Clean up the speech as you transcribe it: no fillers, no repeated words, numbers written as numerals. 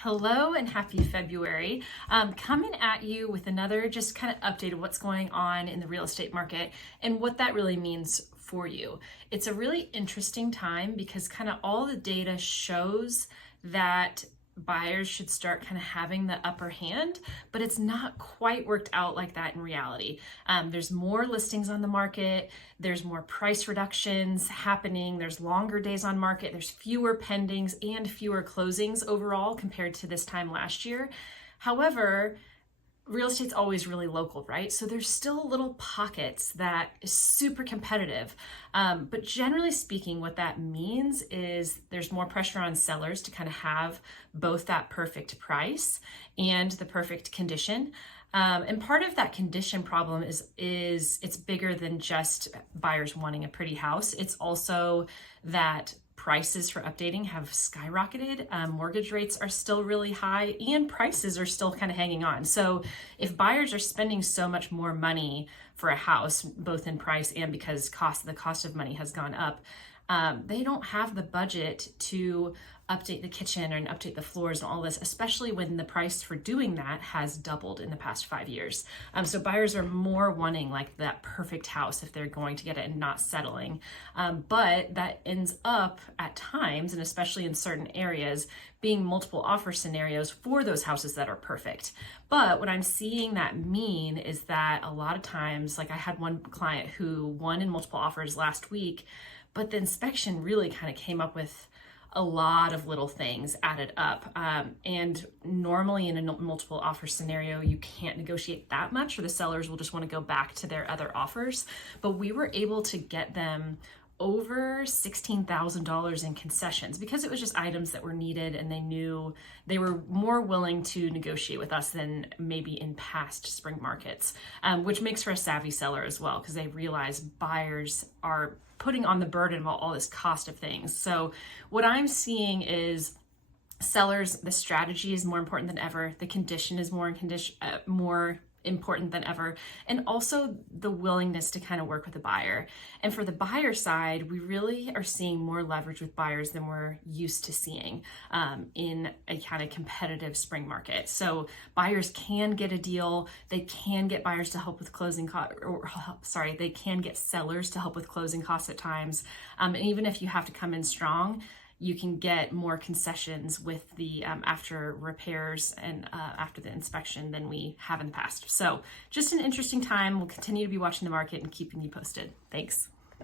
Hello and happy February. Coming at you with another just kind of update of what's going on in the real estate market and what that really means for you. It's a really interesting time because kind of all the data shows that buyers should start kind of having the upper hand, but it's not quite worked out like that in reality. There's more listings on the market, there's more price reductions happening, there's longer days on market, there's fewer pendings and fewer closings overall compared to this time last year. However, real estate's always really local, right? So there's still little pockets that is super competitive. But generally speaking, what that means is there's more pressure on sellers to kind of have both that perfect price and the perfect condition. And part of that condition problem is it's bigger than just buyers wanting a pretty house. It's also that prices for updating have skyrocketed. Mortgage rates are still really high and prices are still kind of hanging on. So if buyers are spending so much more money for a house, both in price and because the cost of money has gone up, they don't have the budget to update the kitchen and update the floors and all this, especially when the price for doing that has doubled in the past 5 years. So buyers are more wanting like that perfect house if they're going to get it and not settling. But that ends up at times, and especially in certain areas, being multiple offer scenarios for those houses that are perfect. But what I'm seeing that mean is that a lot of times, like I had one client who won in multiple offers last week, but the inspection really kind of came up with a lot of little things added up. And normally in a multiple offer scenario, you can't negotiate that much, or the sellers will just want to go back to their other offers. But we were able to get them over $16,000 in concessions because it was just items that were needed, and they knew they were more willing to negotiate with us than maybe in past spring markets, which makes for a savvy seller as well because they realize buyers are putting on the burden of all this cost of things. So what I'm seeing is sellers, the strategy is more important than ever. The condition is more important than ever, and also the willingness to kind of work with the buyer. And for the buyer side, we really are seeing more leverage with buyers than we're used to seeing in a kind of competitive spring market. So buyers can get a deal, they can get buyers to help with closing costs, they can get sellers to help with closing costs at times. And even if you have to come in strong, you can get more concessions with the after repairs and after the inspection than we have in the past. So just an interesting time. We'll continue to be watching the market and keeping you posted. Thanks.